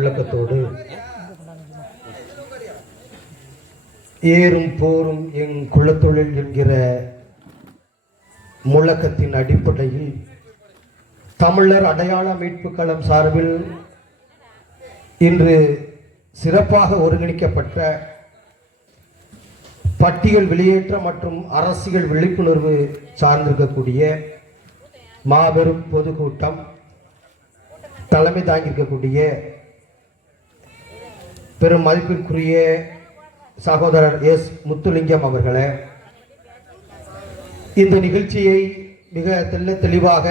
முழக்கத்தோடு ஏறும் போரும் எங் குலத்தொழில் என்கிற முழக்கத்தின் அடிப்படையில் தமிழர் அடையாள மீட்பு களம் சார்பில் இன்று சிறப்பாக ஒருங்கிணைக்கப்பட்ட பட்டியல் வெளியேற்ற மற்றும் அரசியல் விழிப்புணர்வு சார்ந்திருக்கக்கூடிய மாபெரும் பொதுக்கூட்டம் தலைமை தாங்கியிருக்கக்கூடிய பெரும் மதிப்பிற்குரிய சகோதரர் எஸ். முத்துலிங்கம் அவர்களே இந்த நிகழ்ச்சியை மிக தெல்ல தெளிவாக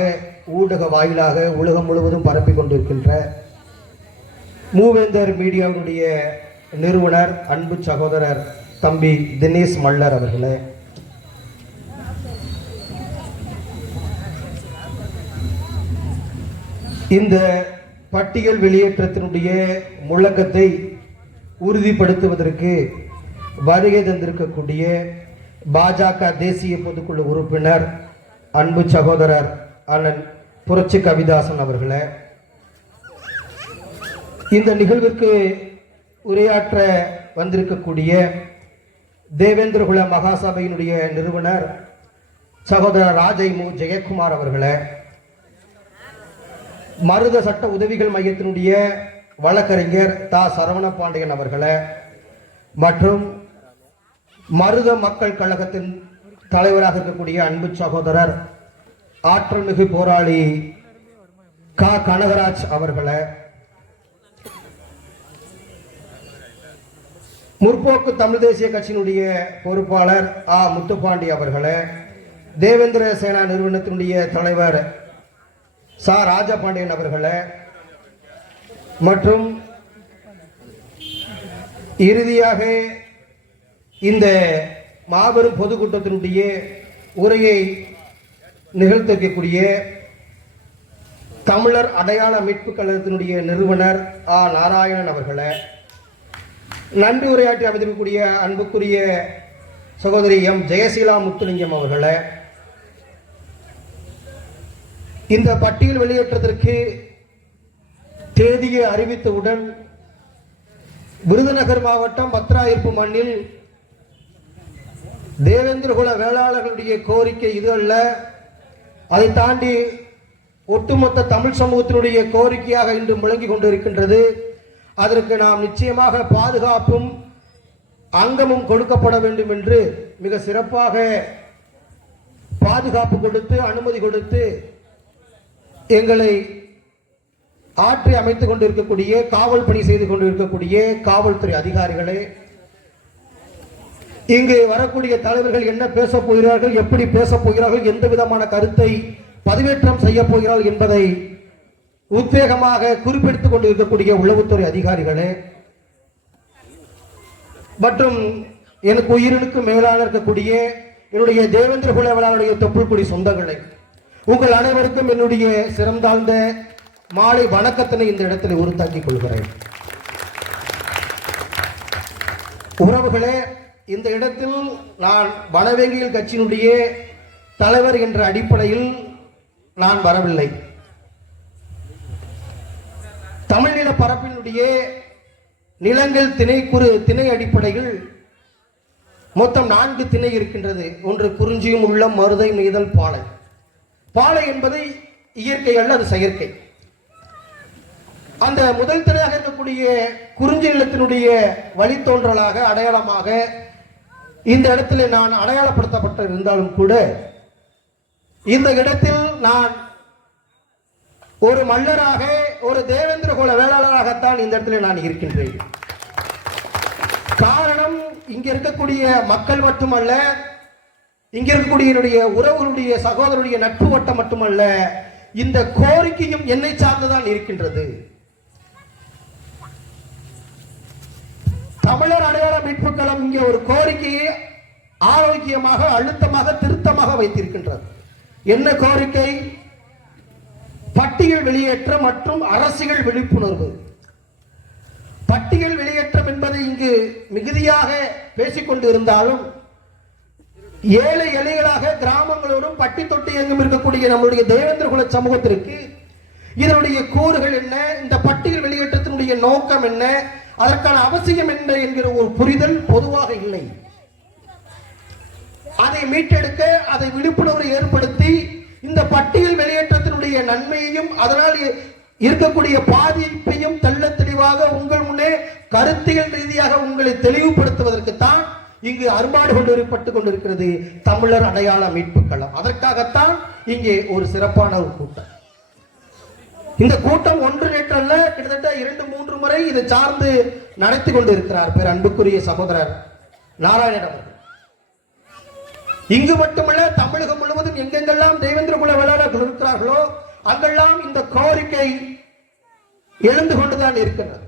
ஊடக வாயிலாக உலகம் முழுவதும் பரப்பிக் கொண்டிருக்கின்ற மூவேந்தர் மீடியாவுடைய நிறுவனர் அன்பு சகோதரர் தம்பி தினேஷ் மல்லர் அவர்களே. இந்த பட்டியல் வெளியேற்றத்தினுடைய முழக்கத்தை உறுதிப்படுத்துவதற்கு வருகை தந்திருக்கக்கூடிய பாஜக தேசிய பொதுக்குழு உறுப்பினர் அன்பு சகோதரர் அண்ணன் புரட்சி கவிதாசன் அவர்களே இந்த நிகழ்விற்கு உரையாற்ற வந்திருக்கக்கூடிய தேவேந்திரகுல மகாசபையினுடைய நிறுவனர் சகோதரர் ராஜை மு ஜெயக்குமார் அவர்களே மருத சட்ட உதவிகள் மையத்தினுடைய வழக்கறிஞர் தா. சரவண பாண்டியன் அவர்களே மற்றும் மருத மக்கள் கழகத்தின் தலைவராக இருக்கக்கூடிய அன்பு சகோதரர் ஆற்றல்மிகு போராளி கா. கனகராஜ் அவர்களை முற்போக்கு தமிழ் தேசிய கட்சியினுடைய பொறுப்பாளர் ஆ. முத்துப்பாண்டி அவர்களே தேவேந்திர சேனா நிறுவனத்தினுடைய தலைவர் சா. ராஜபாண்டியன் அவர்களே மற்றும் இறுதியாக இந்த மாபெரும் பொதுக்கூட்டத்தினுடைய உரையை நிகழ்த்திருக்கக்கூடிய தமிழர் அடையாள மீட்பு கழகத்தினுடைய நிறுவனர் ஆ. நாராயணன் அவர்களை நன்றி உரையாற்றி அமைந்திருக்கக்கூடிய அன்புக்குரிய சகோதரி எம். ஜெயசீலா முத்துலிங்கம் அவர்களை இந்த பட்டியல் வெளியேற்றத்திற்கு தேதியை அறிவித்தவுடன் விருதுநகர் மாவட்டம் பத்ராயிருப்பு மண்ணில் தேவேந்திரகுல வேளாளர்களுடைய கோரிக்கை இது அல்ல. அதை தாண்டி ஒட்டுமொத்த தமிழ் சமூகத்தினுடைய கோரிக்கையாக இன்று முழங்கி கொண்டிருக்கின்றது. அதற்கு நாம் நிச்சயமாக பாதுகாப்பும் அங்கமும் கொடுக்கப்பட வேண்டும் என்று மிக சிறப்பாக பாதுகாப்பு கொடுத்து அனுமதி கொடுத்து எங்களை ஆற்றி அமைத்துக் கொண்டிருக்கக்கூடிய காவல் பணி செய்து கொண்டிருக்கக்கூடிய காவல்துறை அதிகாரிகளே இங்கு வரக்கூடிய தலைவர்கள் என்ன பேச போகிறார்கள் எப்படி பேசப் போகிறார்கள் எந்த விதமான கருத்தை பதிவேற்றம் செய்ய போகிறார்கள் என்பதை உத்வேகமாக குறிப்பிடுத்துக் கொண்டிருக்கக்கூடிய உளவுத்துறை அதிகாரிகளே மற்றும் எனக்கு உயிரினுக்கு மேலான இருக்கக்கூடிய என்னுடைய தேவேந்திர குலவலாளுடைய தொப்புள்குடி சொந்தங்களை உங்கள் அனைவருக்கும் என்னுடைய சிறந்தாழ்ந்த மாலை வணக்கத்தினை இந்த இடத்தில் உருத்தாக்கிக் கொள்கிறேன். உறவுகளே இந்த இடத்தில் நான் வனவேங்கியல் கட்சியினுடைய தலைவர் என்ற அடிப்படையில் நான் வரவில்லை. தமிழ்நில பரப்பினுடைய நிலங்கள் திணை குறு திணை அடிப்படையில் மொத்தம் நான்கு திணை இருக்கின்றது. ஒன்று குறிஞ்சியும் உள்ளம் மருதை நெய்தல் பாலை. பாலை என்பது இயற்கை அல்ல அது செயற்கை. அந்த முதல் தடையாக இருக்கக்கூடிய குறிஞ்சி நிலத்தினுடைய வழித்தோன்றலாக அடையாளமாக இந்த இடத்துல நான் அடையாளப்படுத்தப்பட்டு இருந்தாலும் கூட இந்த இடத்தில் நான் ஒரு மல்லராக ஒரு தேவேந்திர குல வேளாளராகத்தான் இந்த இடத்துல நான் இருக்கின்றேன். காரணம் இங்க இருக்கக்கூடிய மக்கள் மட்டுமல்ல இங்க இருக்கக்கூடிய என்னுடைய உறவுகளுடைய சகோதரருடைய நட்பு வட்டம் மட்டுமல்ல இந்த கோரிக்கையும் என்னை சார்ந்துதான் இருக்கின்றது. தமிழர் அடையாள மீட்பு களம் இங்கே ஒரு கோரிக்கையை ஆரோக்கியமாக அழுத்தமாக திருத்தமாக வைத்திருக்கின்றது. என்ன கோரிக்கை? பட்டியல் வெளியேற்றம் மற்றும் அரசியல் விழிப்புணர்வு. பட்டியல் வெளியேற்றம் என்பது இங்கு மிகுதியாக பேசிக்கொண்டு இருந்தாலும் ஏழை எளிகளாக கிராமங்களோடும் பட்டி தொட்டி எங்கும் இருக்கக்கூடிய நம்மளுடைய தேவேந்திர குல சமூகத்திற்கு இதனுடைய கூறுகள் என்ன? இந்த பட்டியல் வெளியேற்றத்தினுடைய நோக்கம் என்ன? அதற்கான அவசியம் என்ன என்கிற ஒரு புரிதல் பொதுவாக இல்லை. அதை மீட்டெடுக்க அதை விழிப்புணர்வை ஏற்படுத்தி இந்த பட்டியல் வெளியேற்றத்தினுடைய நன்மையையும் அதனால் இருக்கக்கூடிய பாதிப்பையும் தெள்ள தெளிவாக உங்கள் முன்னே கருத்தியல் ரீதியாக உங்களை தெளிவுபடுத்துவதற்கு தான் இங்கு அரும்பாடு கொண்டிருப்பட்டு கொண்டிருக்கிறது தமிழர் அடையாள மீட்பு களம். அதற்காகத்தான் இங்கே ஒரு சிறப்பான ஒரு கூட்டம். இந்த கூட்டம் ஒன்று நேற்றல்ல கிட்டத்தட்ட இரண்டு மூன்று முறை இதை சார்ந்து நடத்தி கொண்டிருக்கிறார் பேர் அன்புக்குரிய சகோதரர் நாராயணன் அவர்கள். இங்கு மட்டுமல்ல தமிழகம் முழுவதும் எங்கெங்கெல்லாம் தேவேந்திர குல வேளாளர்கள் இருக்கிறார்களோ அங்கெல்லாம் இந்த கோரிக்கை எழுந்து கொண்டுதான் இருக்கிறது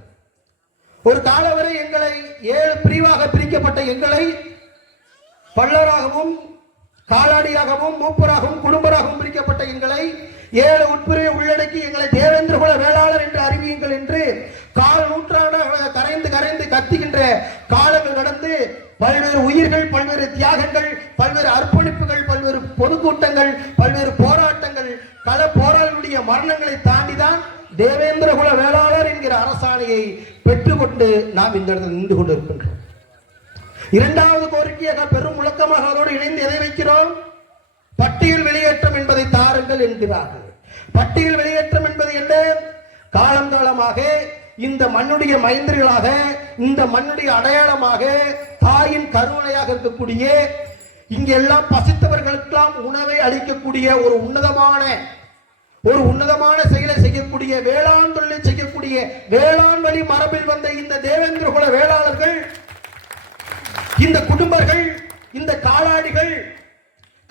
ஒரு காலம் வரை எங்களை ஏழு பிரிவாக பிரிக்கப்பட்ட எங்களை பல்லராகவும் காலாடியாகவும் மூப்பராகவும் குடும்பராகவும் பிரிக்கப்பட்ட எங்களை ஏழு உட்பிரிவை உள்ளடக்கி எங்களை தேவேந்திர குல வேளாளர் என்று அறிவியுங்கள் என்று கால நூற்றாண்டாக கரைந்து கரைந்து கத்துகின்ற காலங்கள் நடந்து பல்வேறு உயிர்கள் பல்வேறு தியாகங்கள் பல்வேறு அர்ப்பணிப்புகள் பல்வேறு பொதுக்கூட்டங்கள் பல்வேறு போராட்டங்கள் கள போராளிகளுடைய மரணங்களை தாண்டிதான் தேவேந்திர குல வேளாளர் என்கிற அரசாணையை பெற்றுக்கொண்டு நாம் இந்த இடத்தில் நின்று கொண்டிருக்கின்றோம். இரண்டாவது கோரிக்கையாக பெரும் முழக்கமாக அதோடு இணைந்து எதை வைக்கிறோம்? பட்டியல் வெளியேற்றம் என்பதை தாருங்கள் என்கிறார்கள். பட்டியல் வெளியேற்றம் என்பது என்ன? காலங்காலமாக இந்த மண்ணுடைய மைந்தர்களாக இந்த மண்ணுடைய அடையாளமாக தாயின் கருவணையாக இருக்கக்கூடிய இங்கெல்லாம் பசித்தவர்களுக்கெல்லாம் உணவை அளிக்கக்கூடிய ஒரு உன்னதமான ஒரு உன்னதமான செயலை செய்யக்கூடிய வேளாண் தொழிலை செய்யக்கூடிய வேளாண் வழி மரபில் வந்த இந்த தேவேந்திர குல வேளாளர்கள் இந்த குடும்பங்கள் இந்த காலாடிகள்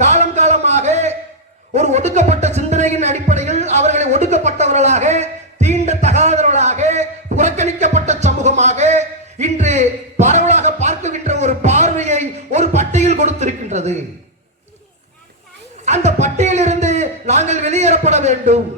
காலம் காலமாக ஒரு ஒடுக்கப்பட்ட சிந்தனையின் அடிப்படையில் அவர்களை ஒடுக்கப்பட்டவர்களாக தீண்டத்தகாதவர்களாக புறக்கணிக்கப்பட்ட சமூகமாக இன்று பரவலாக பார்க்கின்ற ஒரு பார்வையை ஒரு பட்டியல் கொடுத்திருக்கின்றது. அந்த பட்டியலிருந்து நாங்கள் வெளியேறப்பட வேண்டும்.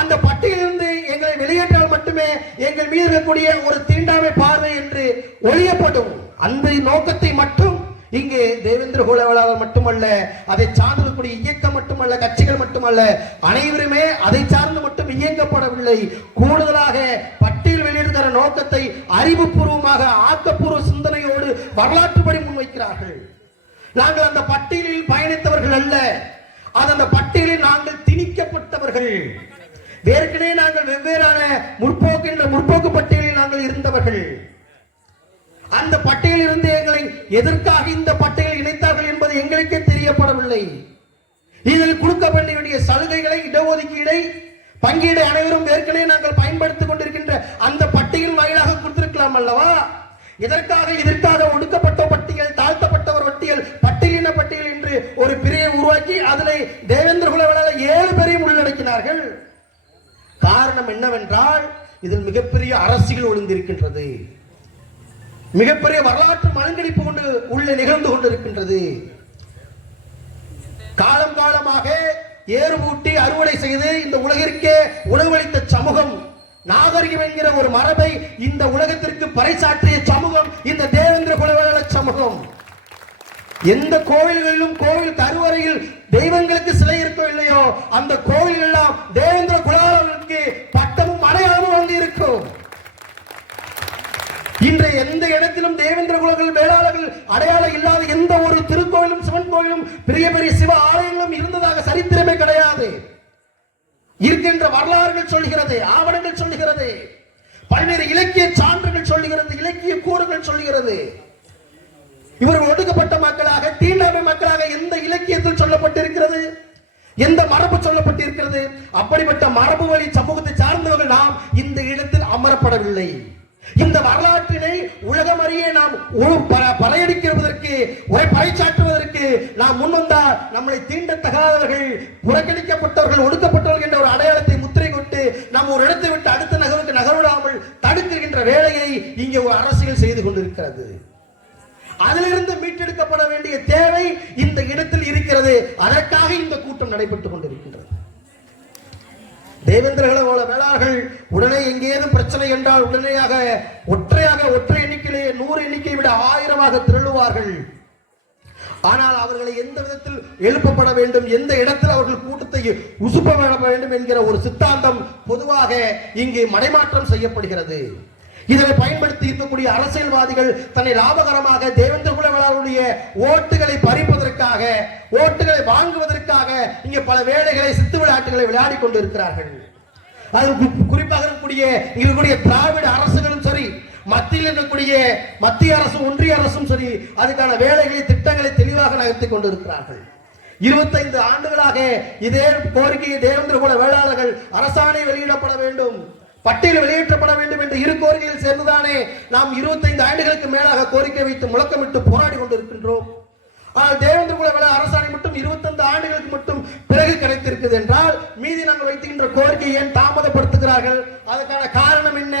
அந்த பட்டியலிருந்து எங்களை வெளியேற்றால் மட்டுமே எங்கள் மீது இருக்கக்கூடிய ஒரு தீண்டாமை பார்வை என்று ஒழியப்படும். அந்த நோக்கத்தை மட்டும் இங்கே தேவேந்திர குலவேளாளர் மட்டுமல்ல அதை சார்ந்திருக்கக்கூடிய இயக்கம் மட்டுமல்ல கட்சிகள் மட்டுமல்ல அனைவருமே அதை சார்ந்து மட்டும் இயங்கப்படவில்லை கூடுதலாக பட்டியல் வெளியிடுகிற நோக்கத்தை அறிவுபூர்வமாக ஆக்கப்பூர்வ சிந்தனையோடு வரலாற்றுப்படி முன்வைக்கிறார்கள். நாங்கள் அந்த பட்டியலில் பயணித்தவர்கள் அல்ல. அது அந்த பட்டியலில் நாங்கள் திணிக்கப்பட்டவர்கள். ஏற்கனவே நாங்கள் வெவ்வேறான முற்போக்கு என்ற முற்போக்கு பட்டியலில் நாங்கள் இருந்தவர்கள். அந்த பட்டியலில் இருந்து எங்களை எதற்காக இந்த பட்டியலில் இணைத்தார்கள் என்பது எங்களுக்கே தெரியப்படவில்லை. இதில் கொடுக்கப்பட வேண்டிய சலுகைகளை இடஒதுக்கீடை பங்கீடு அனைவரும் ஏற்கனவே நாங்கள் பயன்படுத்திக் கொண்டிருக்கின்ற அந்த பட்டியல் வாயிலாக கொடுத்திருக்கலாம் அல்லவா? இதற்காக இதற்காக ஒடுக்கப்பட்ட பட்டியல் தாழ்த்தப்பட்டவர் பட்டியல் பட்டியலின பட்டியல் என்று ஒரு பிரிவை உருவாக்கி அதில் தேவேந்திர குலவளால் ஏழு பேரையும் உள்ளடக்கினார்கள். காரணம் என்னவென்றால் இதில் மிகப்பெரிய அரசியல் ஒளிந்திருக்கின்றது. மிகப்பெரிய வரலாற்று மலங்கடிப்பு கொண்டு உள்ளே நிகழ்ந்து கொண்டிருக்கின்றது. காலம் காலமாக ஏறுபூட்டி அறுவடை செய்து இந்த உலகிற்கே உணவளித்த சமூகம் நாகரிகம் என்கிற ஒரு மரபை இந்த உலகத்திற்கு பறைசாற்றிய சமூகம் இந்த தேவேந்திர குலவேள சமூகம். எந்த கோவில்களிலும் கோவில் கருவறையில் தெய்வங்களுக்கு சிலை இருக்கோ இல்லையோ அந்த கோவில் எல்லாம் தேவேந்திர குலவேளர்களுக்கு பட்டமும் அடையாளமும் வந்து இருக்கும் இன்றைய எந்த இடத்திலும் தேவேந்திர குலங்கள் வேளாளர்கள் அடையாளம் இல்லாத எந்த ஒரு திருக்கோயிலும் சிவன் கோயிலும் பெரிய பெரிய சிவ ஆலயங்களும் இருந்ததாக சரித்திரமே கிடையாது. இருக்கின்ற வரலாறுகள் சொல்கிறது ஆவணங்கள் சொல்கிறது பல்வேறு இலக்கிய சான்றுகள் சொல்லுகிறது இலக்கிய கூறுகள் சொல்லுகிறது இவர்கள் ஒடுக்கப்பட்ட மக்களாக தீண்டாமை மக்களாக எந்த இலக்கியத்தில் சொல்லப்பட்டிருக்கிறது? எந்த மரபு சொல்லப்பட்டிருக்கிறது? அப்படிப்பட்ட மரபு வழி சமூகத்தை சார்ந்தவர்கள் நாம் இந்த இடத்தில் அமரப்படவில்லை. இந்த வரலாற்றினை உலகம் அறிய நாம் உ- ஒரே பறையடிக்கிறதற்கு பறைச்சாற்றுவதற்கு நாம் முன் வந்தால் நம்மளை தீண்டத்தகாதவர்கள் புறக்கணிக்கப்பட்டவர்கள் ஒடுக்கப்பட்டவர்கள் என்ற ஒரு அடையாளத்தை முத்திரை கொண்டு நாம் ஒரு இடத்தை விட்டு அடுத்த நகருக்கு நகர்விடாமல் தடுக்கின்ற வேலையை இங்கே ஒரு அரசியல் செய்து கொண்டிருக்கிறது. அதிலிருந்து மீட்டெடுக்கப்பட வேண்டிய தேவை இந்த இடத்தில் இருக்கிறது. அதற்காக இந்த கூட்டம் நடைபெற்றுக் கொண்டிருக்கின்றது. தேவேந்திரகளை போல வேளார்கள் உடனே எங்கேதும் பிரச்சனை என்றால் உடனடியாக ஒற்றையாக ஒற்றை எண்ணிக்கையிலே நூறு எண்ணிக்கையை விட ஆயிரமாக திரளுவார்கள். ஆனால் அவர்களை எந்த விதத்தில் எழுப்பப்பட வேண்டும் எந்த இடத்தில் அவர்கள் கூட்டத்தை உசுப்ப வேண்டும் என்கிற ஒரு சித்தாந்தம் பொதுவாக இங்கே மடைமாற்றம் செய்யப்படுகிறது. இதனை பயன்படுத்தி இருக்கக்கூடிய அரசியல்வாதிகள் தன்னை லாபகரமாக தேவேந்திர குலவேளாளருடைய ஓட்டுகளை பறிப்பதற்காக ஓட்டுகளை வாங்குவதற்காக இங்கே பல வேலைகளை சித்து விளையாட்டுகளை விளையாடி கொண்டு இருக்கிறார்கள் அது குறிப்பாக இருக்கக்கூடிய இருக்கக்கூடிய திராவிட அரசுகளும் சரி மத்தியில் இருக்கக்கூடிய மத்திய அரசும் ஒன்றிய அரசும் சரி அதுக்கான வேலைகளை திட்டங்களை தெளிவாக நகர்த்தி கொண்டிருக்கிறார்கள். இருபத்தைந்து ஆண்டுகளாக இதே கோரிக்கையை தேவேந்திர குல வேளாளர்கள் அரசாணை வெளியிடப்பட வேண்டும். பட்டியல் வெளியேற்றப்பட வேண்டும் என்று இரு கோரிக்கையில் சேர்ந்துதானே நாம் இருபத்தைந்து ஆண்டுகளுக்கு மேலாக கோரிக்கை வைத்து முழக்கமிட்டு போராடி கொண்டிருக்கின்றோம். ஆனால் தேவேந்திர குல வேளாளர் அரசாணை மட்டும் 25 ஆண்டுகளுக்கு மட்டும் பிறகு கிடைத்திருக்கிறது என்றால் மீதி நாங்கள் வைத்துகின்ற கோரிக்கை ஏன் தாமதப்படுத்துகிறார்கள்? அதற்கான காரணம் என்ன?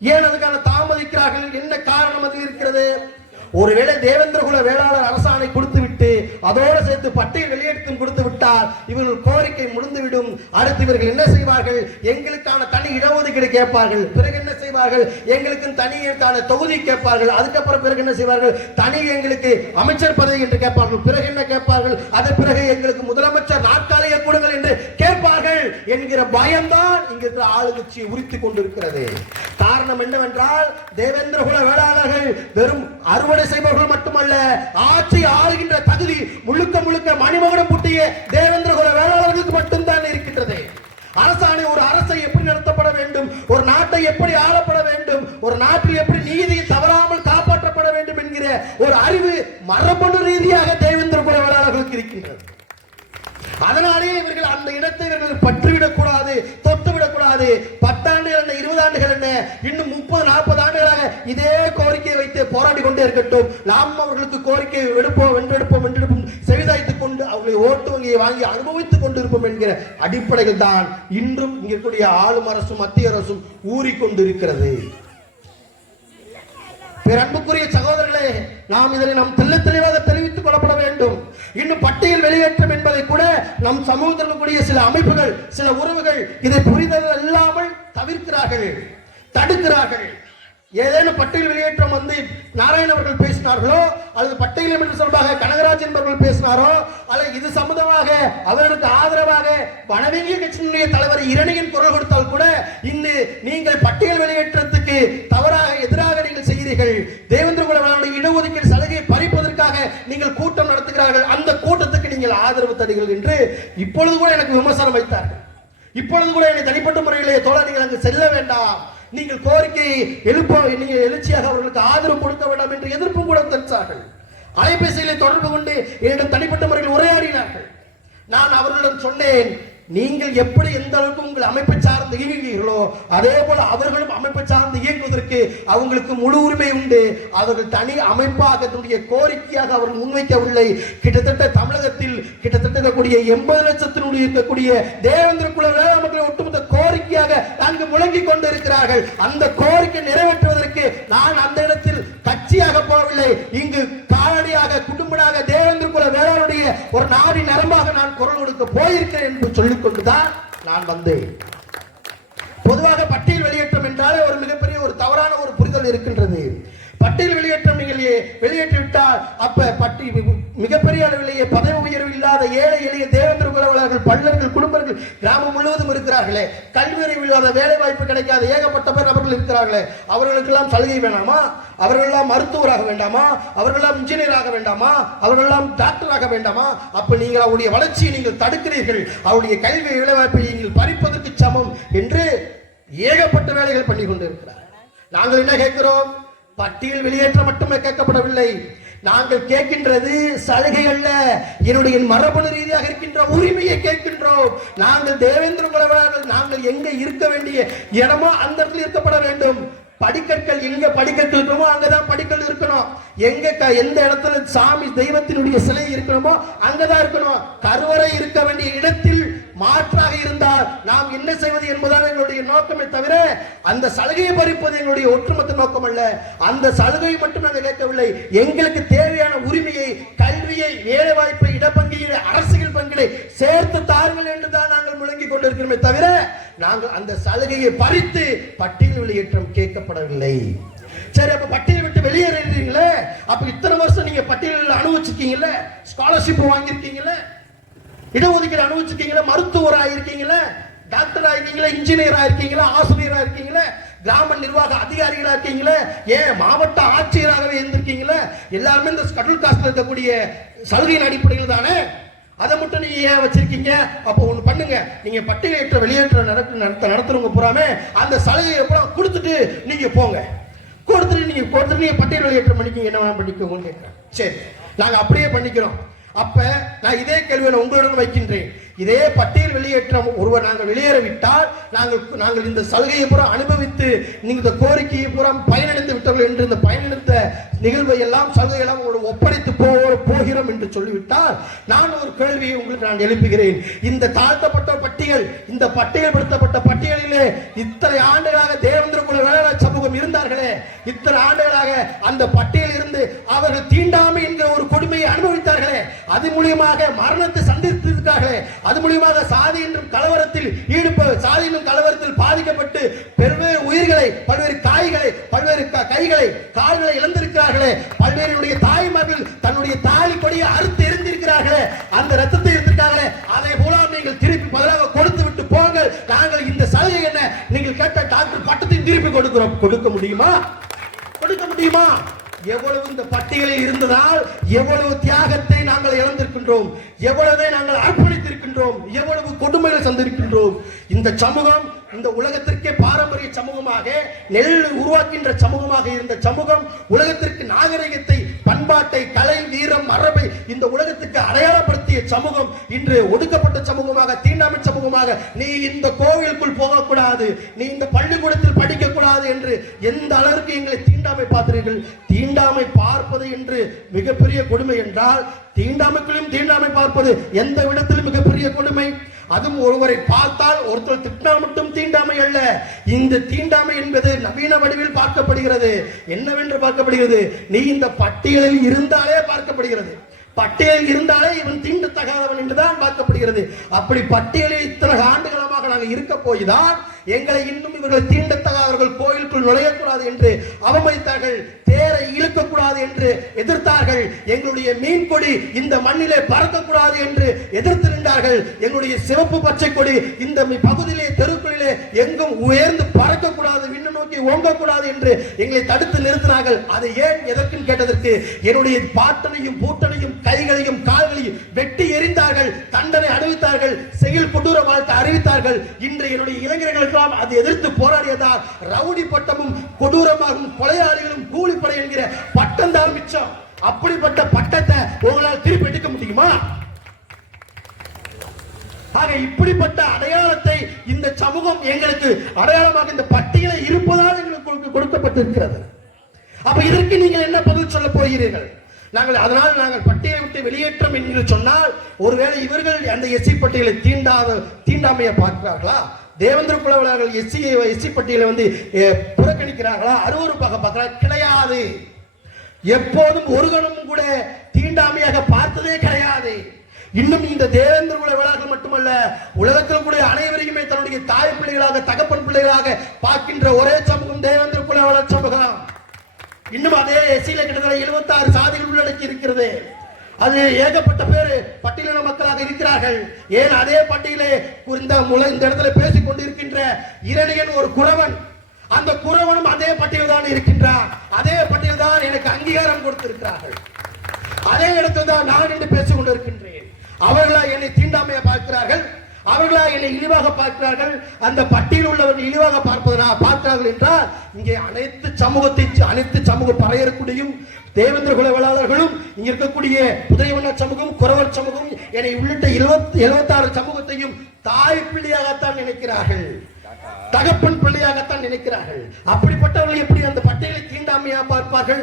ஏன் அதுக்கான தாமதிக்கிறார்கள்? என்ன காரணம் அது இருக்கிறது? ஒருவேளை தேவேந்திர குல வேளாளர் அரசாணை அதோடு சேர்த்து பட்டியல் வெளியெடுத்தும் கொடுத்து விட்டால் இவர்கள் கோரிக்கை முடிந்துவிடும். அடுத்து இவர்கள் என்ன செய்வார்கள்? எங்களுக்கான தனி இடஒதுக்கீடு கேட்பார்கள். பிறகு என்ன செய்வார்கள்? எங்களுக்கு தனியான தொகுதி கேட்பார்கள். அதுக்கப்புறம் பிறகு என்ன செய்வார்கள்? தனி எங்களுக்கு அமைச்சர் பதவி என்று கேட்பார்கள். பிறகு என்ன கேட்பார்கள்? அதன் பிறகு எங்களுக்கு முதலமைச்சர் நாற்காலிய கொடுங்கள் என்று கேட்பார்கள் என்கிற பயம்தான் இங்க இருக்கிற ஆளுங்கட்சியை உரித்துக் கொண்டிருக்கிறது. காரணம் என்னவென்றால் தேவேந்திர குல வேளாளர்கள் வெறும் அறுவடை செய்பவர்கள் மட்டுமல்ல ஆட்சி ஆளுகின்ற தகுதி முழுக்க முழுக்க மணிமகுடம் புட்டிய தேவேந்திர குல வேளாளர்களுக்கு மட்டும்தான் இருக்கின்றது. அரசாணை ஒரு அரசை எப்படி நடத்தப்பட வேண்டும்? ஒரு நாட்டை எப்படி ஆளப்பட வேண்டும்? ஒரு நாட்டில் எப்படி நீதி தவறாமல் காப்பாற்றப்பட வேண்டும் என்கிற ஒரு அறிவு மரபணு ரீதியாக தேவேந்திர குல வேளாளர்களுக்கு இருக்கின்றது. அதனாலே இவர்கள் அந்த இடத்தை இவர்கள் பற்றுவிடக் கூடாது தொட்டு விடக்கூடாது பத்தாண்டுகள் என்ன இருபது ஆண்டுகள் என்ன? இன்னும் முப்பது நாற்பது ஆண்டுகளாக இதே கோரிக்கையை வைத்து போராடி கொண்டே இருக்கட்டும். நாம் அவர்களுக்கு கோரிக்கை எடுப்போம் வென்றெடுப்போம் வென்றெடுப்போம். செவிதாய்த்துக் கொண்டு அவர்களை ஓட்டு வங்கியை வாங்கி அனுபவித்துக் கொண்டிருப்போம் என்கிற அடிப்படையில் தான் இன்றும் இங்க கூடிய ஆளும் அரசும் மத்திய அரசும் ஊறிக்கொண்டிருக்கிறது. பேரன்புக்குரிய சகோதரர்களே நாம் இதனை நாம் தெள்ள தெளிவாக தெரிவித்துக் கொள்ளப்பட வேண்டும். இன்னும் பட்டியல் வெளியேற்றம் என்பதை கூட நம் சமூகத்தில் இருக்கக்கூடிய சில அமைப்புகள் சில உறவுகள் இதை புரிதல் இல்லாமல் தவிர்க்கிறார்கள் தடுக்கிறார்கள். ஏதேனும் பட்டியல் வெளியேற்றம் வந்து நாராயண் அவர்கள் பேசினார்களோ அல்லது பட்டியல் என்று சொல்பாக கனகராஜ் என்பவர்கள் பேசினாரோ அல்லது இது சம்பந்தமாக அவர்களுக்கு ஆதரவாக வனவிங்கிய கட்சியினுடைய தலைவர் இரணியின் குரல் கொடுத்தால் கூட இன்று நீங்கள் பட்டியல் வெளியேற்ற ஆதரவு தருகிறீர்கள் என்று இப்பொழுது கூட எனக்கு விமர்சனம் வைத்தார்கள். இப்பொழுது கூட என்னை தனிப்பட்ட முறையிலே தோழர் நீங்கள் அங்கு செல்ல வேண்டாம். நீங்கள் கோரிக்கை எழுப்ப நீங்கள் எழுச்சியாக அவர்களுக்கு ஆதரவு கொடுக்க வேண்டாம் என்று எதிர்ப்பும் கூட தெரிவித்தார்கள். அலைபேசியிலே தொடர்பு கொண்டு என்னிடம் தனிப்பட்ட முறையில் உரையாடினார்கள். நான் அவர்களிடம் சொன்னேன் நீங்கள் எப்படி எந்த அளவுக்கு உங்கள் அமைப்பை சார்ந்து இயங்குகிறீர்களோ அதே போல அவர்களும் அமைப்பை சார்ந்து இயங்குவதற்கு அவங்களுக்கு முழு உரிமை உண்டு. அவர்கள் தனி அமைப்பாக தன்னுடைய கோரிக்கையாக அவர்கள் முன்வைக்கவில்லை. கிட்டத்தட்ட தமிழகத்தில் கிட்டத்தட்ட இருக்கக்கூடிய எண்பது லட்சத்தினுடைய இருக்கக்கூடிய தேவேந்திர குல வேளாண்மக்களை ஒட்டுமொத்த கோரிக்கையாக அங்கு முழங்கிக் கொண்டிருக்கிறார்கள். அந்த கோரிக்கை நிறைவேற்றுவதற்கு நான் அந்த இடத்தில் கட்சியாக போகவில்லை. இங்கு காலடியாக குடும்பனாக தேவேந்திர குல ஒரு நாடி நரம்பாக நான் குரல் கொடுக்க போயிருக்கிறேன் என்று சொல்லிக் கொண்டுதான் நான் வந்தேன். பொதுவாக பட்டியல் வெளியேற்றம் என்றாலே ஒரு மிகப்பெரிய ஒரு தவறான ஒரு புரிதல் இருக்கின்றது. பட்டியல் வெளியேற்றம் நீங்கள் வெளியேற்றிவிட்டால் அப்ப பட்டி மிகப்பெரிய அளவிலேயே பதவி உயர்வு இல்லாத ஏழை எளிய தேவேந்திர குலவலர்கள் பள்ளர்கள் குடும்பங்கள் கிராமம் முழுவதும் இருக்கிறார்களே. கல்வி அறிவு இல்லாத வேலை வாய்ப்பு கிடைக்காத ஏகப்பட்ட பேர் அவர்கள் இருக்கிறார்களே. அவர்களுக்கெல்லாம் சலுகை வேண்டாமா? அவர்களெல்லாம் மருத்துவராக வேண்டாமா? அவர்களெல்லாம் இன்ஜினியர் ஆக வேண்டாமா? அவர்களெல்லாம் டாக்டர் ஆக வேண்டாமா? அப்ப நீங்கள் அவருடைய வளர்ச்சியை நீங்கள் தடுக்கிறீர்கள். அவருடைய கல்வி வேலைவாய்ப்பை நீங்கள் பறிப்பதற்கு சமம் என்று ஏகப்பட்ட வேலைகள் பண்ணி கொண்டிருக்கிறார் நாங்கள் என்ன கேட்கிறோம்? பட்டியல் வெளியேற்ற மட்டுமே கேட்கப்படவில்லை. நாங்கள் கேட்கின்றது சலுகை அல்ல. என்னுடைய மரபணு ரீதியாக இருக்கின்ற உரிமையை கேட்கின்றோம். நாங்கள் தேவேந்திர குலவரார்கள் நாங்கள் எங்க இருக்க வேண்டிய இடமோ அந்த இடத்துல இருக்கப்பட வேண்டும். படிக்கற்கள் எங்க படிக்கற்கள் இருக்கணுமோ அங்கதான் படிக்கல் இருக்கணும். எங்க க- எந்த இடத்துல சாமி தெய்வத்தினுடைய சிலை இருக்கணுமோ அங்கதான் இருக்கணும். கருவறை இருக்க வேண்டிய இடத்தில் மாற்றாக இருந்தால் நாம் என்ன செய்வது என்பதுதான் எங்களுடைய நோக்கமே தவிர அந்த சலுகையை பறிப்பது எங்களுடைய ஒட்டுமொத்த நோக்கம் அல்ல. அந்த சலுகையை மட்டும் நாங்கள் கேட்கவில்லை. எங்களுக்கு தேவையான உரிமையை கல்வியை வேலை வாய்ப்பை அரசியல் பங்குகளை சேர்த்து தாருங்கள் என்று தான் நாங்கள் முழங்கிக் கொண்டிருக்கிறோமே தவிர நாங்கள் அந்த சலுகையை பறித்து பட்டியல் வெளியேற்றம் கேட்கப்படவில்லை. சரி அப்ப பட்டியலை விட்டு வெளியேறீங்களே அப்ப இத்தனை வருஷம் நீங்க பட்டியலில் அனுபவிச்சிருக்கீங்கல்ல? ஸ்காலர்ஷிப் வாங்கியிருக்கீங்கல்ல? இடஒதுக்கீடு அனுபவிச்சிருக்கீங்களா? மருத்துவராக இருக்கீங்களா டாக்டராக இருக்கீங்களா இன்ஜினியராக இருக்கீங்களா ஆசிரியரா இருக்கீங்களா கிராம நிர்வாக அதிகாரிகளா இருக்கீங்களா ஏன் மாவட்ட ஆட்சியராகவே இருந்திருக்கீங்களா? எல்லாருமே இந்த ஸ்கடூல் காஸ்ட்ல இருக்கக்கூடிய சலுகையின் அடிப்படையில் தானே? அதை மட்டும் நீங்க ஏன் வச்சிருக்கீங்க? அப்போ ஒண்ணு பண்ணுங்க. நீங்க பட்டியலேற்ற வெளியேற்ற நடத்து நடத்த நடத்துறவங்க பூராமே அந்த சலுகையை பூரா கொடுத்துட்டு நீங்க போங்க. கொடுத்துட்டு நீங்க கொடுத்துட்டு நீங்க பட்டியல் வெளியேற்றம் பண்ணிக்கோங்க. என்ன வேணா பண்ணிக்கோங்கன்னு கேட்கிறேன் சரி. நாங்கள் அப்படியே பண்ணிக்கிறோம். அப்ப நான் இதே கேள்வியை உங்களிடம் உங்களுடன் வைக்கின்றேன். இதே பட்டியல் வெளியேற்றம் ஒருவர் நாங்கள் வெளியேறவிட்டால் நாங்கள் நாங்கள் இந்த சலுகையை புறம் அனுபவித்து நீங்கள் இந்த கோரிக்கையை புறம் பயனடைந்து விட்டவர்கள் என்று இந்த பயனடைந்த நிகழ்வை எல்லாம் சலுகை எல்லாம் உங்களுக்கு ஒப்படைத்து போ போகிறோம் என்று சொல்லிவிட்டால் நான் ஒரு கேள்வியை உங்களுக்கு நான் எழுப்புகிறேன். இந்த தாழ்த்தப்பட்ட பட்டியல் இந்த பட்டியல்படுத்தப்பட்ட பட்டியலிலே இத்தனை ஆண்டுகளாக தேவேந்திர குல வேளாண் சமூகம் இருந்தார்களே இத்தனை ஆண்டுகளாக அந்த பட்டியல் இருந்து அவர்கள் தீண்டாமை என்கிற ஒரு கொடுமையை அனுபவித்தார்களே அது மூலியமாக மரணத்தை சந்தித்திருக்கார்களே அது மூலியமாக சாதி என்றும் கலவரத்தில் ஈடுப சாதி என்னும் கலவரத்தில் பாதிக்கப்பட்டு பல்வேறு உயிர்களை பல்வேறு காய்களை பல்வேறு க- கைகளை கால்களை இழந்திருக்கிறார்களே. பல்வேறுடைய தாய்மார்கள் தன்னுடைய தாலி கொடியை அறுத்து எரிந்திருக்கிறார்களே அந்த ரத்தத்தை இருந்திருக்காங்களே அதை போல நீங்கள் திருப்பி பதிலாக கொடுத்து விட்டு போங்கள். நாங்கள் இந்த சலுகை என்ன? நீங்கள் கேட்ட டாக்டர் பட்டத்தையும் திருப்பி கொடுக்கிறோம். கொடுக்க முடியுமா? கொடுக்க முடியுமா? எவ்வளவு இந்த பட்டியலில் இருந்ததால் எவ்வளவு தியாகத்தை நாங்கள் இழந்திருக்கின்றோம் எவ்வளவை நாங்கள் அர்ப்பணித்திருக்கின்றோம் எவ்வளவு கொடுமைகள் சந்திருக்கின்றோம். இந்த சமூகம் இந்த உலகத்திற்கே பாரம்பரிய சமூகமாக நெல் உருவாக்கின்ற சமூகமாக இருந்த சமூகம் உலகத்திற்கு நாகரிகத்தை பண்பாட்டை கலை இந்த உலகத்துக்கு அடையாளப்படுத்திய சமூகம் இன்று ஒடுக்கப்பட்ட சமூகமாக தீண்டாமை சமூகமாக நீ இந்த கோவிலுக்குள் போகக்கூடாது நீ இந்த பள்ளிக்கூடத்தில் படிக்க கூடாது என்று எந்த அளவிற்கு எங்களை தீண்டாமை பார்த்தீர்கள் தீண்டாமை பார்ப்பது என்று மிகப்பெரிய கொடுமை என்றால் தீண்டாமைக்குள்ளும் தீண்டாமை பார்ப்பது எந்த விடத்திலும் மிகப்பெரிய கொடுமை. அதுவும் ஒருவரை பார்த்தால் ஒருத்தர் திட்டினா மட்டும் தீண்டாமை அல்ல. இந்த தீண்டாமை என்பது நவீன வடிவில் பார்க்கப்படுகிறது. என்னவென்று பார்க்கப்படுகிறது? நீ இந்த பட்டியலில் இருந்தாலே பார்க்கப்படுகிறது. பட்டியலில் இருந்தாலே இவன் தீண்டத்தகாதவன் என்றுதான் பார்க்கப்படுகிறது. அப்படி பட்டியலில் இத்தனை ஆண்டுகளமாக நாங்கள் இருக்க போய்தான் எங்களை இன்னும் இவர்கள் தீண்டத்தகாதவர்கள் கோயிலுக்குள் நுழையக்கூடாது என்று அவமதித்தார்கள் தேரை இழுக்கக்கூடாது என்று எதிர்த்தார்கள். எங்களுடைய மீன் கொடி இந்த மண்ணிலே பறக்கக்கூடாது என்று எதிர்த்து நின்றார்கள். எங்களுடைய சிவப்பு பச்சை கொடி இந்த பகுதியிலே தெருக்களிலே எங்கும் உயர்ந்து பறக்கக்கூடாது விண்ணு நோக்கி ஓங்கக்கூடாது என்று எங்களை தடுத்து நிறுத்தினார்கள். அதை ஏன் எதற்குன்னு கேட்டதற்கு என்னுடைய பாட்டனையும் பூட்டனையும் கைகளையும் கால்களையும் வெட்டி எறிந்தார்கள் தண்டனை அணிவித்தார்கள் செயல் கொடூர வாழ்த்து அறிவித்தார்கள். இன்று என்னுடைய இளைஞர்களுக்கு இளைஞர்களுக்கெல்லாம் அது எதிர்த்து போராடியதால் ரவுடி பட்டமும் கொடூரமாகும் கொலையாளிகளும் கூலிப்படை என்கிற பட்டம் தான் மிச்சம். அப்படிப்பட்ட பட்டத்தை உங்களால் திருப்பி எடுக்க முடியுமா? ஆக இப்படிப்பட்ட அடையாளத்தை இந்த சமூகம் எங்களுக்கு அடையாளமாக இந்த பட்டியலை இருப்பதால் எங்களுக்கு கொடுக்கப்பட்டிருக்கிறது. அப்ப இதற்கு நீங்கள் என்ன பதில் சொல்ல போகிறீர்கள்? நாங்கள் அதனால் நாங்கள் பட்டியலை விட்டு வெளியேற்றம் என்று சொன்னால் ஒருவேளை இவர்கள் அந்த எஸ்சி பட்டியலை தீண்டாத தீண்டாமையை பார்க்கிறார்களா? தேவேந்திர குலவர்கள் எஸ்சி எஸ்சி பட்டியலை வந்து அஹ், புறக்கணிக்கிறார்களா? அருவருப்பாக பார்க்கிறார்கள் கிடையாது. எப்போதும் ஒரு கணமும் கூட தீண்டாமையாக பார்த்ததே கிடையாது. இன்னும் இந்த தேவேந்திர குல விழாக்கள் மட்டுமல்ல உலகத்தில் கூட அனைவரையுமே தன்னுடைய தாய் பிள்ளைகளாக தகப்பன் பிள்ளைகளாக பார்க்கின்ற ஒரே சமூகம் தேவேந்திர குல விழா சமூகம். இன்னும் அதே எஸ்சியில கிட்டத்தட்ட 76 சாதிகள் உள்ளடக்கி இருக்கிறது. அது ஏகப்பட்ட பேர் பட்டியலின மக்களாக இருக்கிறார்கள். ஏன் அதே பட்டியலே இந்த முளை இந்த இடத்துல பேசிக் கொண்டிருக்கின்ற இரணியன் ஒரு குறவன். அந்த குறவனும் அதே பட்டியல் தான் இருக்கின்றான். அதே பட்டியல் தான் எனக்கு அங்கீகாரம் கொடுத்திருக்கிறார்கள். அதே இடத்தில் தான் நான் என்று பேசிக் கொண்டிருக்கின்றேன். அவர்களா என்னை தீண்டாமையை பார்க்கிறார்கள்? அவர்களா என்னை இழிவாக பார்க்கிறார்கள். அந்த பட்டியல் உள்ளவர்கள் இழிவாக பார்ப்பதனா பார்க்கிறார்கள் என்றால் இங்கே அனைத்து சமூகத்தை அனைத்து சமூக பறையறக்கூடியும் தேவேந்திர குலவலாளர்களும் இங்கே இருக்கக்கூடிய புதைவண்ண சமூகம் குறவர் சமூகம் என்னை உள்ளிட்ட இருபத்தி எழுபத்தாறு சமூகத்தையும் தாய் பிள்ளையாகத்தான் நினைக்கிறார்கள். தகப்பன் பிள்ளையாகத்தான் நினைக்கிறார்கள். அப்படிப்பட்டவர்கள் எப்படி அந்த பட்டியலை தீண்டாமையா பார்ப்பார்கள்?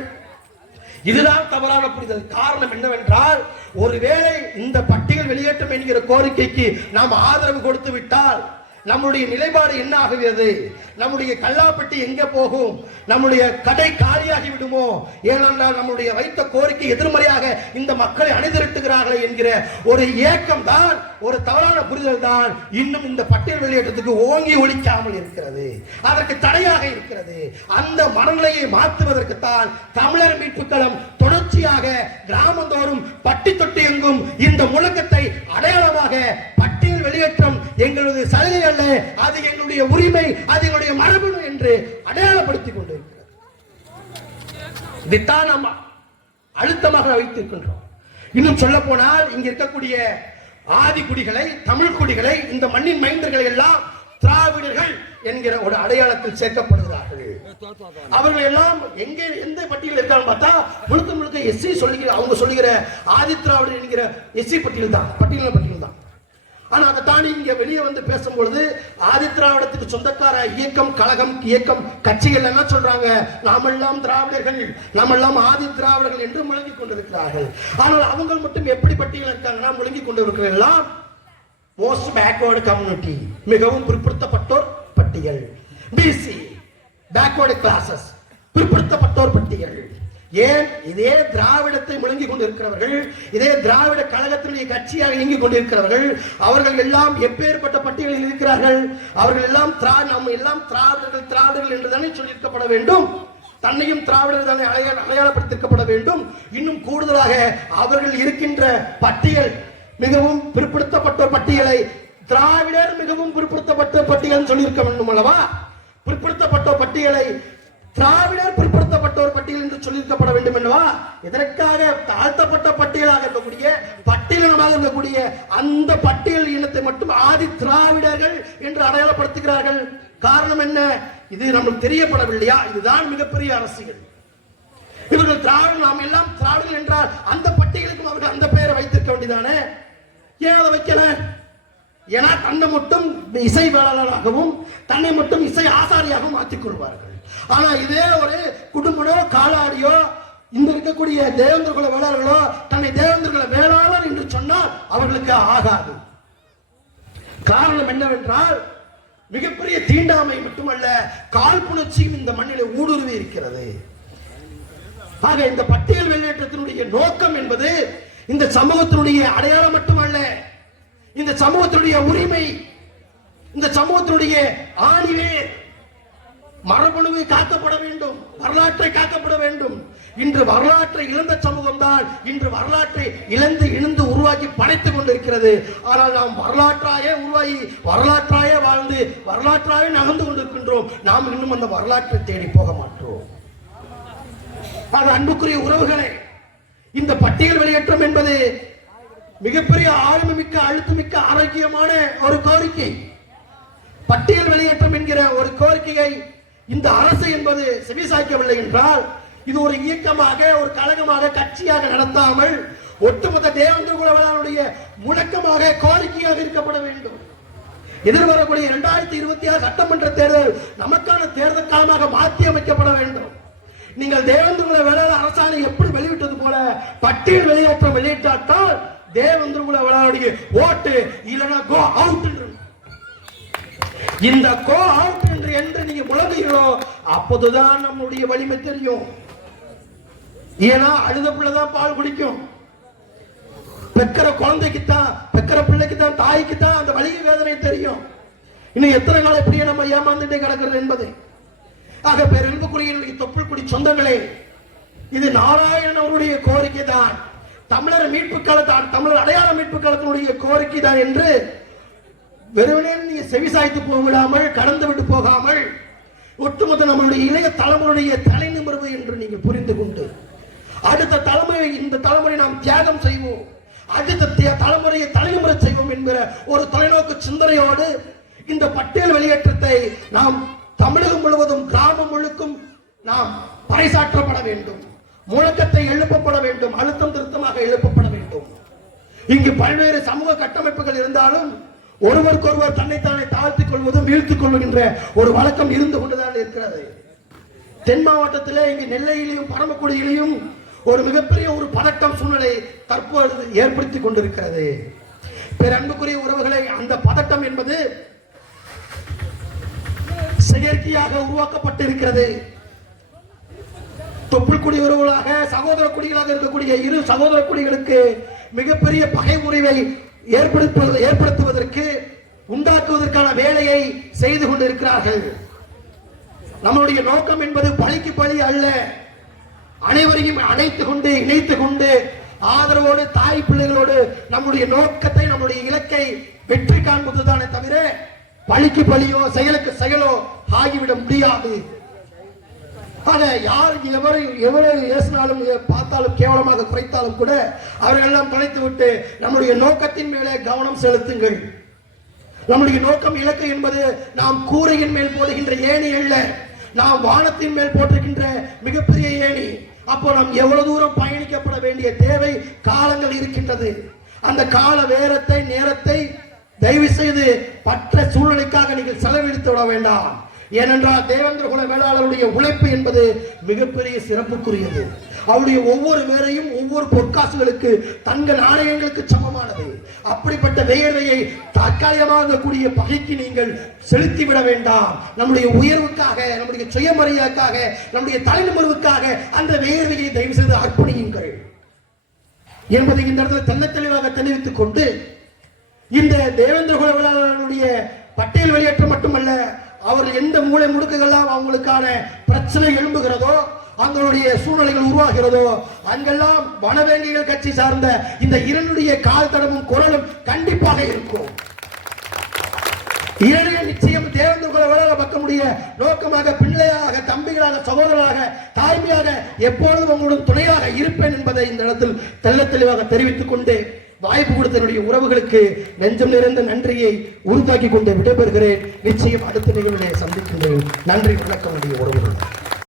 இதுதான் தவறான புரிதல். காரணம் என்னவென்றால் ஒருவேளை இந்த பட்டியல் வெளியேற்றம் என்கிற கோரிக்கைக்கு நாம் ஆதரவு கொடுத்து விட்டால் நம்முடைய நிலைப்பாடு என்ன ஆகுகிறது? நம்முடைய கல்லாப்பட்டி எங்க போகும்? நம்முடைய கடை காலியாகி விடுமோ? ஏனென்றால் நம்முடைய வைத்த கோரிக்கை எதிர்மறையாக இந்த மக்களை அணிதிரட்டுகிறார்களே என்கிற ஒரு ஏக்கம் தான் ஒரு தவறான புரிதல் தான் இன்னும் இந்த பட்டியல் வெளியேற்றத்துக்கு ஓங்கி ஒழிக்காமல் இருக்கிறது. அதற்கு தடையாக இருக்கிறது. அந்த மனநிலையை மாற்றுவதற்குத்தான் தமிழர் மீட்புக் களம் தொடர்ச்சியாக கிராமந்தோறும் பட்டி தொட்டி எங்கும் இந்த முழக்கத்தை அடையாளமாக எங்களது சலுகை அல்ல. அது எங்களுடைய உரிமை அது எங்களுடைய மரபணு என்று அடையாளப்படுத்திக் கொண்டிருக்கிறது. இதைத்தான் நாம் அழுத்தமாக வைத்திருக்கின்றோம் இன்னும் சொல்ல போனால் இங்க இருக்கக்கூடிய ஆதி குடிகளை தமிழ் குடிகளை இந்த மண்ணின் மைந்தர்களை எல்லாம் திராவிடர்கள் என்கிற ஒரு அடையாளத்தில் சேர்க்கப்படுகிறார்கள். அவர்கள் எல்லாம் எங்கே எந்த பட்டியலில் இருக்காங்க பார்த்தா முழுக்க முழுக்க எஸ்சி சொல்லுகிற அவங்க சொல்லுகிற ஆதி திராவிடர் என்கிற எஸ்சி பட்டியல் தான் பட்டியல் பட்டியல் தான். ஆனா அதை தாண்டி இங்க வெளியே வந்து பேசும்பொழுது ஆதி திராவிடத்துக்கு சொந்தக்கார இயக்கம் கழகம் இயக்கம் கட்சிகள் என்ன சொல்றாங்க நாமெல்லாம் திராவிடர்கள் நாமெல்லாம் ஆதி திராவிடர்கள் என்று முழங்கிக் கொண்டிருக்கிறார்கள். ஆனால் அவங்க மட்டும் எப்படி பட்டியல் இருக்காங்கன்னா முழங்கிக் கொண்டிருக்கிற மோஸ்ட் பேக்வேர்டு கம்யூனிட்டி மிகவும் பிற்படுத்தப்பட்டோர் பட்டியல். பிசி பேக்வேர்டு கிளாஸஸ் பிற்படுத்தப்பட்டோர் பட்டியல். ஏன்? இதே திராவிடத்தை முழங்கிக் கொண்டிருக்கிறவர்கள் இதே திராவிட கழகத்தினுடைய கட்சியாக இயங்கிக் கொண்டிருக்கிறவர்கள் அவர்கள் எல்லாம் எப்பேற்பட்ட பட்டியலில் இருக்கிறார்கள்? அவர்கள் எல்லாம் திரா நம்ம எல்லாம் திராவிடர்கள் திராவிடர்கள் என்றுதானே சொல்லியிருக்கப்பட வேண்டும். தன்னையும் திராவிடர் தானே அடையாள வேண்டும். இன்னும் கூடுதலாக அவர்கள் இருக்கின்ற பட்டியல் மிகவும் பிற்படுத்தப்பட்ட பட்டியலை திராவிடர் மிகவும் பிற்படுத்தப்பட்ட பட்டியல் சொல்லியிருக்க வேண்டும் அல்லவா? பிற்படுத்தப்பட்ட பட்டியலை திராவிடர் தாழ்த்தப்பட்டோர் பட்டியல் என்று சொல்லியிருக்கப்பட வேண்டும் என்னவா இதற்காக தாழ்த்தப்பட்ட பட்டியலாக இருக்கக்கூடிய பட்டியலினமாக இருக்கக்கூடிய அந்த பட்டியல் இனத்தை மட்டும் ஆதி திராவிடர்கள் என்று அடையாளப்படுத்துகிறார்கள். காரணம் என்ன? இது நம்மளுக்கு தெரியப்படவில்லையா? இதுதான் மிகப்பெரிய அரசியல். இவர்கள் திராவிடர் நாம் எல்லாம் திராவிடர் என்றால் அந்த பட்டியலுக்கும் அவர்கள் அந்த பெயரை வைத்திருக்க வேண்டியதானே? ஏன் அதை வைக்கல? ஏன்னா தன்னை மட்டும் இசை வேளாளராகவும் தன்னை மட்டும் இசை ஆசாரியாகவும் மாற்றிக் கொள்வார்கள். ஆனா இதே ஒரு குடும்பனோ காலாடியோ இந்த இருக்கக்கூடிய தேவேந்திர குல வேளாளர்களோ தன்னை தேவேந்திர குல வேளாளர் என்று சொன்னால் அவர்களுக்கு ஆகாது. காரணம் என்னவென்றால் மிகப்பெரிய தீண்டாமை மட்டுமல்ல காழ்ப்புணர்ச்சியும் இந்த மண்ணிலே ஊடுருவி இருக்கிறது. ஆக இந்த பட்டியல் வெளியேற்றத்தினுடைய நோக்கம் என்பது இந்த சமூகத்தினுடைய அடையாளம் மட்டுமல்ல இந்த சமூகத்தினுடைய உரிமை இந்த சமூகத்தினுடைய ஆணிவேர் மரபணுவை காக்கப்பட வேண்டும். வரலாற்றை காக்கப்பட வேண்டும். இன்று வரலாற்றை இழந்த சமூகம் தான் இன்று வரலாற்றை இழந்து இழந்து உருவாக்கி படைத்துக் கொண்டிருக்கிறது. ஆனால் நாம் வரலாற்றாயே உருவாகி வரலாற்றாயே வாழ்ந்து வரலாற்றாயே நகர்ந்து கொண்டிருக்கின்றோம். நாம் இன்னும் அந்த வரலாற்றை தேடி போக மாட்டோம். அது அன்புக்குரிய உறவுகளே இந்த பட்டியல் வெளியேற்றம் என்பது மிகப்பெரிய ஆளுமைமிக்க அழுத்தமிக்க ஆரோக்கியமான ஒரு கோரிக்கை. பட்டியல் வெளியேற்றம் என்கிற ஒரு கோரிக்கையை இந்த அரசு என்பது செவிசாய்க்கவில்லை என்றால் இது ஒரு இயக்கமாக ஒரு கழகமாக கட்சியாக நடத்தாமல் ஒட்டுமொத்த தேவேந்திர குலவனுடைய முழக்கமாக கோரிக்கையாக இருக்கப்பட வேண்டும். எதிர்வரக்கூடிய இரண்டாயிரத்தி இருபத்தி ஆறு சட்டமன்ற தேர்தல் நமக்கான தேர்தல் காலமாக மாற்றி அமைக்கப்பட வேண்டும். நீங்கள் தேவேந்திர குல வேளாண் அரசாணை எப்படி வெளியிட்டது போல பட்டியல் வெளியேற்றம் வெளியிட்டால் தேவேந்திர குல வேளாணுடைய ஓட்டு இல்லைன்னா கோ அவுட் இந்த கோ அவுட் என்று நீங்க முழங்குகிறோ அப்போதுதான் நம்முடைய வலிமை தெரியும். ஏன்னா அழுத பிள்ளைதான் பால் குடிக்கும். பெக்கிற குழந்தைக்கு தான் பெக்கிற பிள்ளைக்கு தான் தாய்க்கு தான் அந்த வலி வேதனை தெரியும். இன்னும் எத்தனை நாள் எப்படியே நம்ம ஏமாந்துட்டே கிடக்கிறது என்பதை? ஆக பேரன்புக்குரிய தொப்புள் குடி சொந்தங்களே இது நாராயணன் அவருடைய கோரிக்கை தான் தமிழர் மீட்பு காலத்தான் தமிழர் அடையாள மீட்பு காலத்தினுடைய கோரிக்கை தான் என்று வெறுமனே நீங்க செவிசாய்த்து போக விடாமல் கடந்து விட்டு போகாமல் ஒட்டுமொத்த நம்மளுடைய இளைய தலைமுறையுடைய தலை நிமிர்வு என்று நீங்கள் புரிந்து கொண்டு அடுத்த தலைமுறை இந்த தலைமுறை நாம் தியாகம் செய்வோம். அடுத்த தலைமுறையை தலைமுறை செய்வோம் என்கிற ஒரு தொலைநோக்கு சிந்தனையோடு இந்த பட்டியல் வெளியேற்றத்தை நாம் தமிழகம் முழுவதும் கிராமம் முழுக்கும் நாம் பறைசாற்றப்பட வேண்டும். முழக்கத்தை எழுப்பப்பட வேண்டும். அழுத்தம் திருத்தமாக எழுப்பப்பட வேண்டும். இங்கு பல்வேறு சமூக கட்டமைப்புகள் இருந்தாலும் ஒருவருக்கொருவர் தன்னைத்தானே தாழ்த்திக் கொள்வதும் வீழ்த்துக் கொள்கின்ற ஒரு வழக்கம் இருந்து கொண்டுதான் இருக்கிறது. தென் மாவட்டத்திலே இங்கு நெல்லையிலையும் பரமக்குடியிலையும் ஒரு மிகப்பெரிய ஒரு பதட்டம் சூழ்நிலை தற்போது ஏற்படுத்திக் கொண்டிருக்கிறது. பேரன்புக்குரிய உறவுகளை அந்த பதட்டம் என்பது செயற்கையாக உருவாக்கப்பட்டிருக்கிறது. தொப்புள் குடி உறவுகளாக சகோதர குடிகளாக இருக்கக்கூடிய இரு சகோதர குடிகளுக்கு மிகப்பெரிய பகை உரிவை ஏற்படுத்துவது ஏற்படுத்துவதற்கு உண்டாக்குவதற்கான வேலையை செய்து கொண்டிருக்கிறார்கள். நம்மளுடைய நோக்கம் என்பது பழிக்கு பழி அல்ல. அனைவரையும் அணைத்துக் கொண்டு இணைத்துக் கொண்டு ஆதரவோடு தாய் பிள்ளைகளோடு நம்முடைய நோக்கத்தை நம்முடைய இலக்கை வெற்றி காண்பதுதானே தவிர பழிக்கு பழியோ செயலுக்கு செயலோ ஆகிவிட முடியாது. ஆனால் யார் எவரை எவரை ஏசினாலும் பார்த்தாலும் கேவலமாக குறைத்தாலும் கூட அவர்களெல்லாம் தொலைத்து விட்டு நம்முடைய நோக்கத்தின் மேலே கவனம் செலுத்துங்கள். நம்முடைய நோக்கம் இலக்கு என்பது நாம் கூரையின் மேல் போடுகின்ற ஏணி அல்ல. நாம் வானத்தின் மேல் போட்டிருக்கின்ற மிகப்பெரிய ஏணி. அப்போ நாம் எவ்வளவு தூரம் பயணிக்கப்பட வேண்டிய தேவை காலங்கள் இருக்கின்றது. அந்த கால வேரத்தை நேரத்தை தயவு செய்து பற்ற சூழ்நிலைக்காக நீங்கள் செலவழித்து விட வேண்டாம். ஏனென்றால் தேவேந்திர குல வேளாளருடைய உழைப்பு என்பது மிகப்பெரிய சிறப்புக்குரியது. அவருடைய ஒவ்வொரு வேலையும் ஒவ்வொரு பொற்காசுகளுக்கு தங்க நாணயங்களுக்கு சமமானது. அப்படிப்பட்ட வேர்வையை தற்காலிகமாக கூடிய பகைக்கு நீங்கள் செலுத்தி விட வேண்டாம். நம்முடைய உயர்வுக்காக நம்முடைய சுயமரியாதைக்காக நம்முடைய தலைநிமர்வுக்காக அந்த வேர்வையை தயவு செய்து அர்ப்பணியுங்கள். என்பதை இந்த இடத்துல தன்னை தெளிவாக தெரிவித்துக் கொண்டு இந்த தேவேந்திர குல வேளாளருடைய பட்டியல் வெளியேற்றம் மட்டுமல்ல அவர்கள் எந்த மூளை முடுக்குகள்லாம் அவங்களுக்கான பிரச்சனை எழும்புகிறதோ அவங்களுடைய சூழ்நிலைகள் உருவாகிறதோ அங்கெல்லாம் வனவேங்கிகள் கட்சி சார்ந்த இந்த இரண்டுடைய கால் தடமும் குரலும் கண்டிப்பாக இருக்கும். ஏழைய நிச்சயம் தேர்ந்து கொள்ள வளர மக்களுடைய நோக்கமாக பிள்ளையாக தம்பிகளாக சகோதரராக தாய்மையாக எப்பொழுதும் உங்களுடன் துணையாக இருப்பேன் என்பதை இந்த இடத்தில் தெள்ள தெளிவாக தெரிவித்துக் கொண்டு வாய்ப்பு கொடுத்த என்னுடைய உறவுகளுக்கு நெஞ்சம் நிறைந்த நன்றியை உறுத்தாக்கி கொண்டு விடைபெறுகிறேன். நிச்சயம் அடுத்த நிகழ்வுகளை சந்திக்கின்றேன். நன்றி வணக்கம் என்னுடைய உறவுகள்.